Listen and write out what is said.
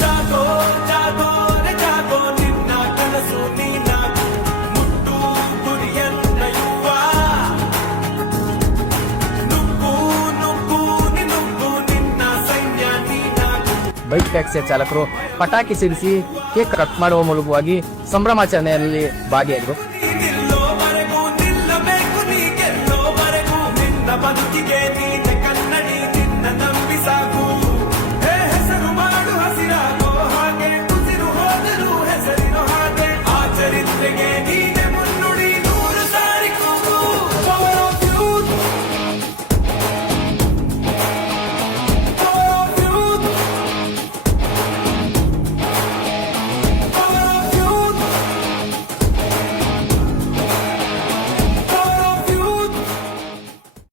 ಜಾಗೋ ಜಾಗೋ ರೆ ಜಾಗೋ ನಿನ್ನ ಕನಸು ನೀನಾಗು ಮುಟ್ಟು ಗುರಿಯನ್ನ ಯುವ ನುಗ್ಗು ನುಗ್ಗು ನುಗ್ಗು ನಿನ್ನ ಸೈನ್ಯ ನೀನಾಗು. ಬೈಕ್ ಟ್ಯಾಕ್ಸಿಯ ಚಾಲಕರು ಪಟಾಕಿ ಸಿಡಿಸಿ ಕೇಕ್ ಕಟ್ ಮಾಡುವ ಮೂಲಕವಾಗಿ ಸಂಭ್ರಮಾಚರಣೆಯಲ್ಲಿ ಭಾಗಿಯಾದರು.